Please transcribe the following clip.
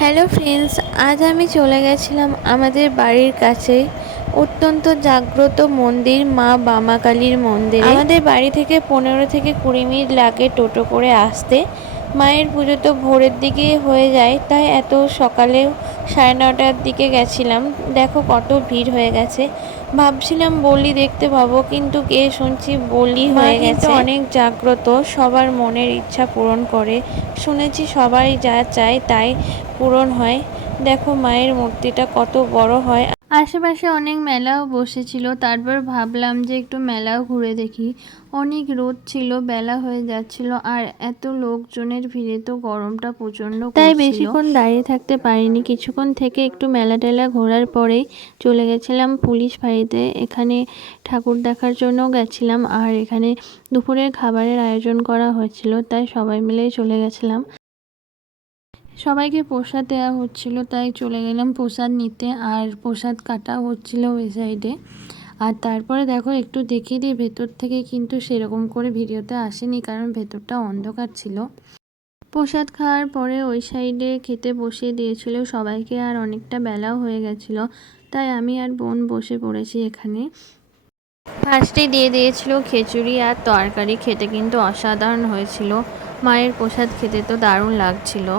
Hello friends, আজ আমি চলে গেছিলাম আমাদের বাড়ির কাছে অত্যন্ত জাগ্রত মন্দির মা বামা কালীর মন্দিরে। আমাদের বাড়ি থেকে 15 থেকে 20 মিনিট লাগে টোটো করে আসতে। মায়ের পুজো তো ভোরের দিকে হয়ে যায়, তাই এত সকালে 9:30টার দিকে গেছিলাম। দেখো কত ভিড় হয়ে গেছে। ভাবছিলাম বলি দেখতে পাবো, কিন্তু কে শুনছি বলি হয়ে গেছে। অনেক জাগ্রত, সবার মনের ইচ্ছা পূরণ করে। শুনেছি সবাই যা চায় তাই পূরণ হয়। দেখো মায়ের মূর্তিটা কত বড় হয়। আশেপাশে অনেক মেলাও বসেছিল, তারপর ভাবলাম যে একটু মেলাও ঘুরে দেখি। অনেক রোদ ছিল, বেলা হয়ে যাচ্ছিল, আর এত লোকজনের ভিড়ে তো গরমটা প্রচণ্ড, তাই বেশিক্ষণ দাঁড়িয়ে থাকতে পারিনি। কিছুক্ষণ থেকে একটু মেলা টেলা ঘোরার পরেই চলে গেছিলাম পুলিশ ফাঁড়িতে। এখানে ঠাকুর দেখার জন্য গেছিলাম, আর এখানে দুপুরের খাবারের আয়োজন করা হয়েছিল, তাই সবাই মিলেই চলে গেছিলাম। সবাইকে প্রসাদ দেওয়া হচ্ছিল, তাই চলে গেলাম প্রসাদ নিতে, আর প্রসাদ কাটা হচ্ছিল ওই সাইডে। আর তারপরে দেখো একটু দেখিয়ে দিই ভেতর থেকে, কিন্তু সেরকম করে ভিডিওতে আসেনি কারণ ভেতরটা অন্ধকার ছিল। প্রসাদ খাওয়ার পরে ওই সাইডে খেতে বসিয়ে দিয়েছিল সবাইকে, আর অনেকটা বেলাও হয়ে গেছিলো, তাই আমি আর বোন বসে পড়েছি এখানে। ফার্স্টে দিয়ে দিয়েছিল খিচুড়ি আর তরকারি, খেতে কিন্তু অসাধারণ হয়েছিল। মায়ের প্রসাদ খেতে তো দারুণ লাগছিল।